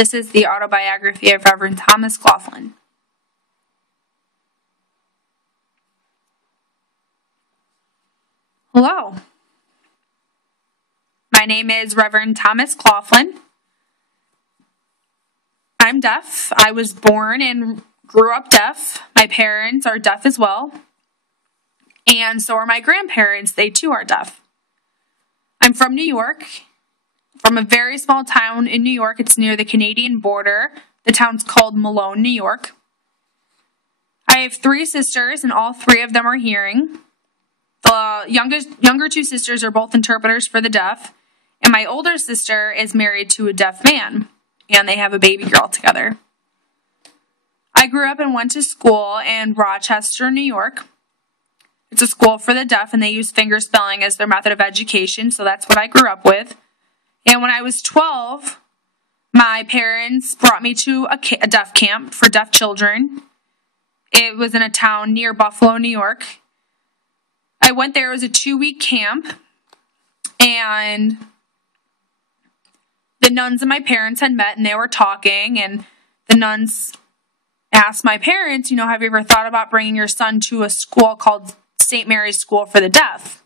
This is the autobiography of Reverend Thomas Coughlin. Hello. My name is Reverend Thomas Coughlin. I'm deaf. I was born and grew up deaf. My parents are deaf as well. And so are my grandparents. They too are deaf. I'm from New York, from a very small town in New York. It's near the Canadian border. The town's called Malone, New York. I have 3 sisters, and all 3 of them are hearing. The younger 2 sisters are both interpreters for the deaf, and my older sister is married to a deaf man, and they have a baby girl together. I grew up and went to school in Rochester, New York. It's a school for the deaf, and they use fingerspelling as their method of education, so that's what I grew up with. And when I was 12, my parents brought me to a deaf camp for deaf children. It was in a town near Buffalo, New York. I went there. It was a 2-week camp, and the nuns and my parents had met, and they were talking, and the nuns asked my parents, have you ever thought about bringing your son to a school called St. Mary's School for the Deaf?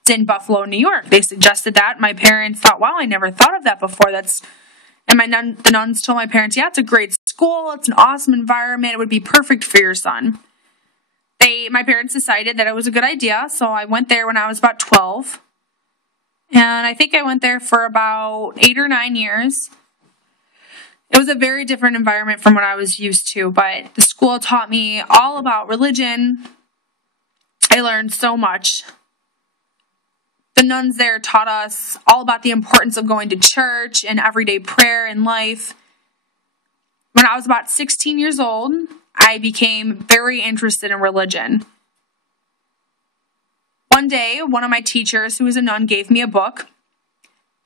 It's in Buffalo, New York. They suggested that. My parents thought, wow, I never thought of that before. The nuns told my parents, yeah, it's a great school. It's an awesome environment. It would be perfect for your son. My parents decided that it was a good idea, so I went there when I was about 12. And I think I went there for about 8 or 9 years. It was a very different environment from what I was used to, but the school taught me all about religion. I learned so much. The nuns there taught us all about the importance of going to church and everyday prayer in life. When I was about 16 years old, I became very interested in religion. One day, one of my teachers, who was a nun, gave me a book,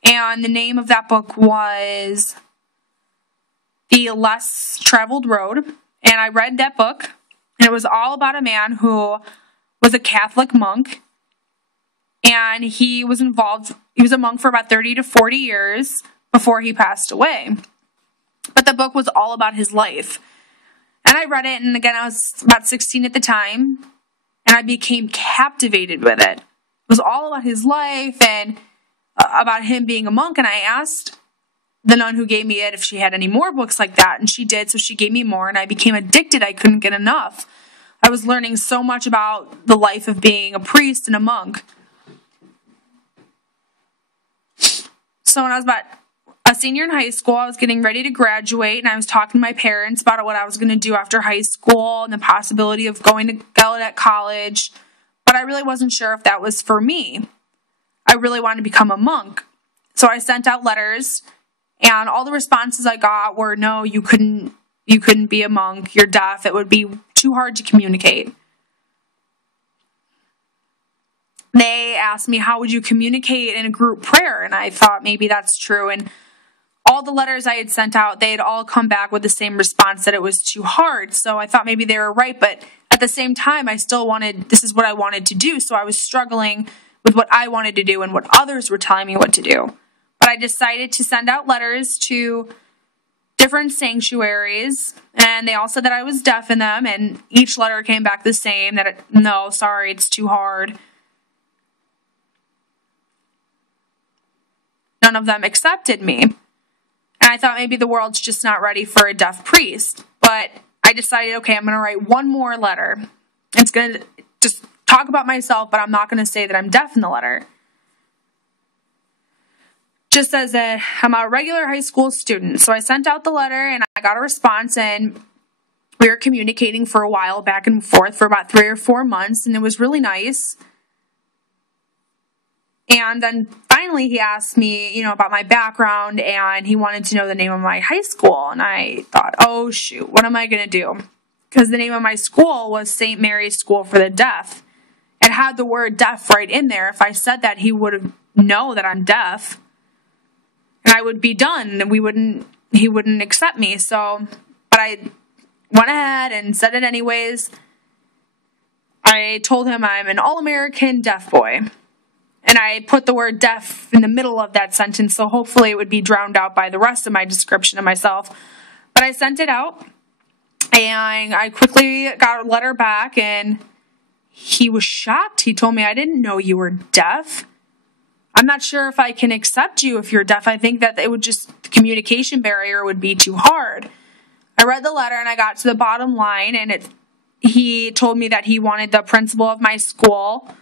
and the name of that book was The Less Traveled Road, and I read that book, and it was all about a man who was a Catholic monk, and he was a monk for about 30 to 40 years before he passed away. But the book was all about his life. And I read it, and again, I was about 16 at the time, and I became captivated with it. It was all about his life and about him being a monk, and I asked the nun who gave me it if she had any more books like that, and she did, so she gave me more, and I became addicted. I couldn't get enough. I was learning so much about the life of being a priest and a monk. So when I was about a senior in high school, I was getting ready to graduate, and I was talking to my parents about what I was going to do after high school and the possibility of going to Gallaudet College, but I really wasn't sure if that was for me. I really wanted to become a monk. So I sent out letters, and all the responses I got were, no, you couldn't be a monk, you're deaf, it would be too hard to communicate. They asked me, how would you communicate in a group prayer? And I thought maybe that's true. And all the letters I had sent out, they had all come back with the same response, that it was too hard. So I thought maybe they were right, but at the same time, this is what I wanted to do. So I was struggling with what I wanted to do and what others were telling me what to do. But I decided to send out letters to different sanctuaries, and they all said that I was deaf in them, and each letter came back the same, no, sorry, it's too hard. None of them accepted me. And I thought maybe the world's just not ready for a deaf priest. But I decided, okay, I'm going to write one more letter. It's going to just talk about myself, but I'm not going to say that I'm deaf in the letter. Just says that I'm a regular high school student. So I sent out the letter, and I got a response, and we were communicating for a while back and forth for about 3 or 4 months, and it was really nice. And then finally he asked me, about my background, and he wanted to know the name of my high school. And I thought, oh shoot, what am I going to do? Because the name of my school was St. Mary's School for the Deaf. It had the word deaf right in there. If I said that, he would know that I'm deaf, and I would be done, and he wouldn't accept me. But I went ahead and said it anyways. I told him I'm an all-American deaf boy. And I put the word deaf in the middle of that sentence, so hopefully it would be drowned out by the rest of my description of myself. But I sent it out, and I quickly got a letter back, and he was shocked. He told me, I didn't know you were deaf. I'm not sure if I can accept you if you're deaf. I think that the communication barrier would be too hard. I read the letter, and I got to the bottom line, and he told me that he wanted the principal of my school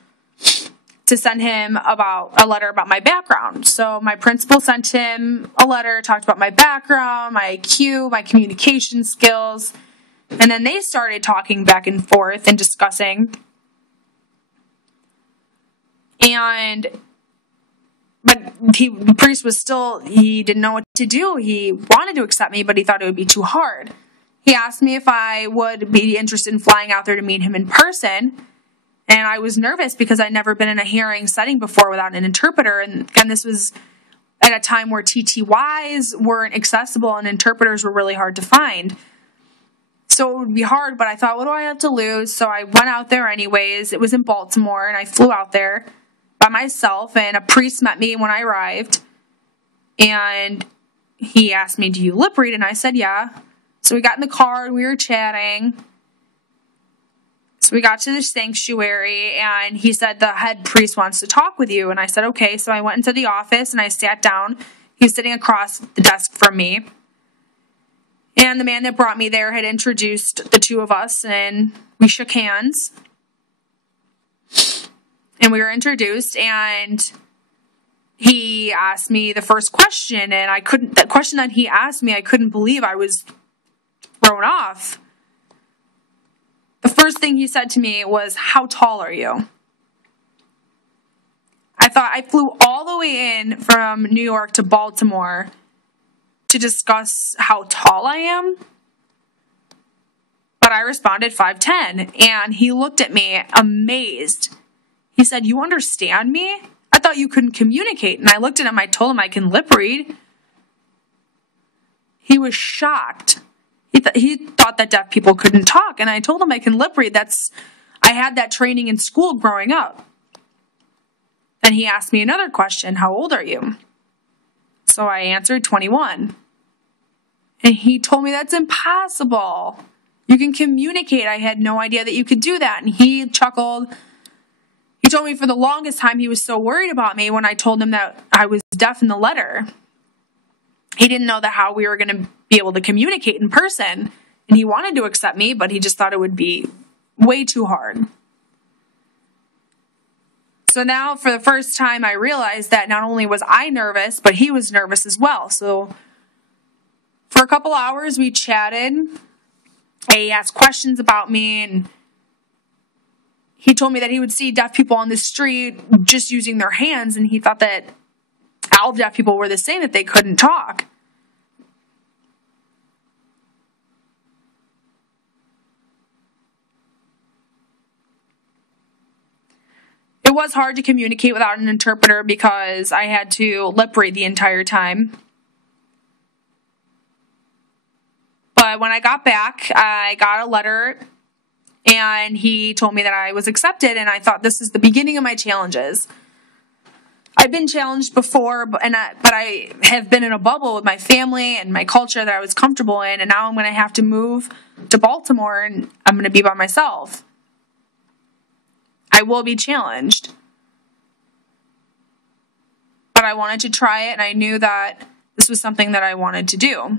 to send him a letter about my background. So my principal sent him a letter, talked about my background, my IQ, my communication skills, and then they started talking back and forth and discussing. But the priest he didn't know what to do. He wanted to accept me, but he thought it would be too hard. He asked me if I would be interested in flying out there to meet him in person. And I was nervous because I'd never been in a hearing setting before without an interpreter. And this was at a time where TTYs weren't accessible and interpreters were really hard to find. So it would be hard, but I thought, what do I have to lose? So I went out there anyways. It was in Baltimore, and I flew out there by myself, and a priest met me when I arrived. And he asked me, do you lip read? And I said, yeah. So we got in the car, and we were chatting. So we got to the sanctuary, and he said, the head priest wants to talk with you. And I said, okay. So I went into the office, and I sat down. He was sitting across the desk from me. And the man that brought me there had introduced the two of us, and we shook hands. And we were introduced, and he asked me the first question, and the question that he asked me, I couldn't believe. I was thrown off. The first thing he said to me was, how tall are you? I thought I flew all the way in from New York to Baltimore to discuss how tall I am. But I responded 5'10", and he looked at me amazed. He said, you understand me? I thought you couldn't communicate. And I looked at him, I told him I can lip read. He was shocked. He thought that deaf people couldn't talk, and I told him I can lip read. I had that training in school growing up. Then he asked me another question, how old are you? So I answered 21. And he told me that's impossible. You can communicate. I had no idea that you could do that. And he chuckled. He told me for the longest time he was so worried about me when I told him that I was deaf in the letter. He didn't know how we were going to be able to communicate in person. And he wanted to accept me, but he just thought it would be way too hard. So now for the first time I realized that not only was I nervous, but he was nervous as well. So for a couple hours we chatted. He asked questions about me, and he told me that he would see deaf people on the street just using their hands, and he thought that all deaf people were the same, that they couldn't talk. It was hard to communicate without an interpreter because I had to lip read the entire time. But when I got back, I got a letter, and he told me that I was accepted, and I thought this is the beginning of my challenges. I've been challenged before, but I have been in a bubble with my family and my culture that I was comfortable in, and now I'm going to have to move to Baltimore, and I'm going to be by myself. I will be challenged. But I wanted to try it, and I knew that this was something that I wanted to do.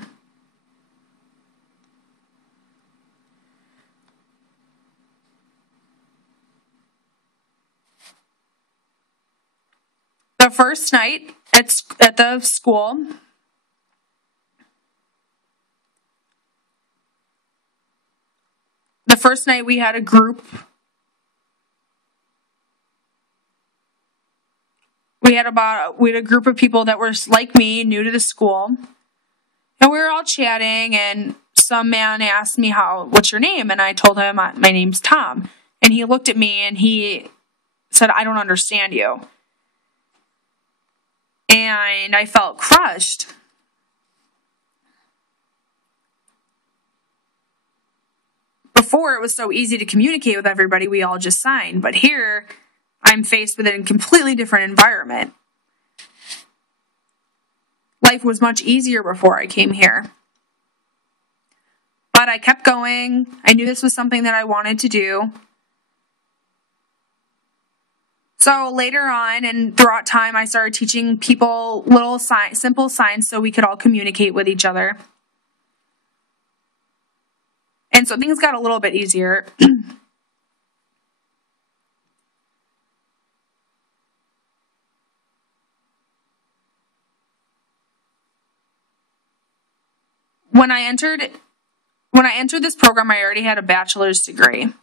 The first night at the school, we had a group. We had a group of people that were like me, new to the school, and we were all chatting. And some man asked me, "What's your name?" And I told him, "My name's Tom." And he looked at me and he said, "I don't understand you." And I felt crushed. Before, it was so easy to communicate with everybody. We all just signed. But here, I'm faced with a completely different environment. Life was much easier before I came here. But I kept going. I knew this was something that I wanted to do. So later on and throughout time, I started teaching people little simple signs so we could all communicate with each other. And so things got a little bit easier. When I entered this program, I already had a bachelor's degree.